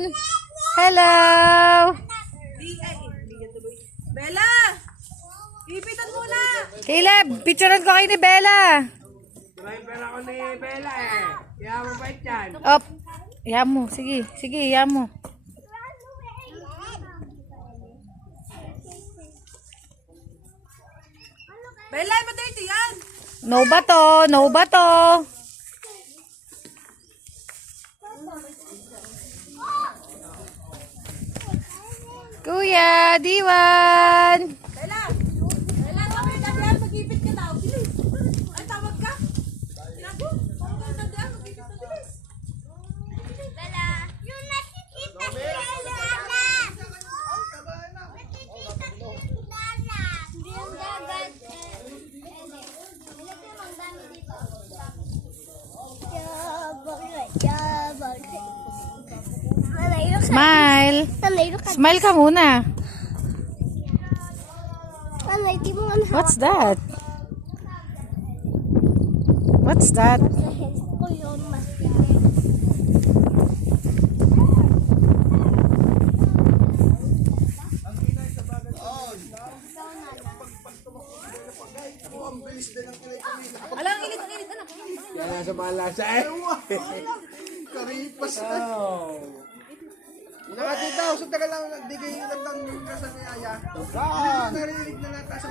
Diwan! Hello! Bella! Ipitan muna! Caleb, picturean ko kayo ni Bella. Maraming pera ko ni Bella eh. Kaya mabait yan. Op. Iyan mo. Sige. Sige, iyan mo. Bella, iba ito yan! No ba to? No ba to? Kuya, Diwan! Bella! Bella, tawag ka diyan, mag-ipit ka daw. Bilis! Ay, tawag ka? Sinabi? Tawag ka diyan, mag-ipit ka, bilis. Bella, yung nakikita si Bella. Nakikita si Bella. Hindi yung dagat. Ilagay mo ang dami dito. Smile! Smile ka muna. What's that? What's that? Alang, init, anak. Kaya sa malasa eh. Karipas. Oh. Nakatita ako sa tagal lang nagbigay lang ng kasan ni Aya. Narinig na nata sa